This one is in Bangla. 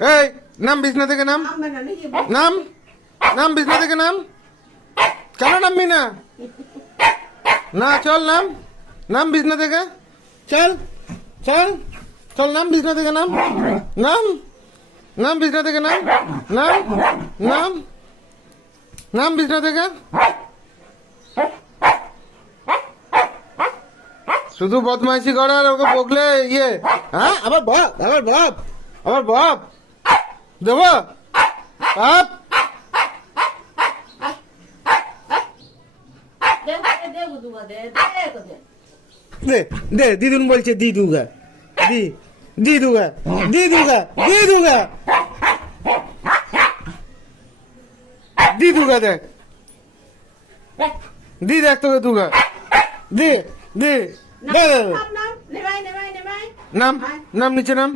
এই নাম বিছনা থেকে নাম নাম নাম বিছনা থেকে নাম কেন নামবি না না চল নাম নাম বিছনা থেকে চল চল চল নাম বিছনা থেকে নাম নাম নাম বিছনা থেকে নাম নাম নাম নাম বিছনা থেকে শুধু বদমাইশি করে আর ওকে বকলে ইয়ে হ্যাঁ আবার বাপ আবার বাপ আবার বাপ দেব বাপ দে দে দিদুন বলছে দি দুগা দি দি দুগা দি দুগা দি দুগা দি দুগা দেখ দি দেখ তোকে দুগা দি দি দে নাম নাম নিচে নাম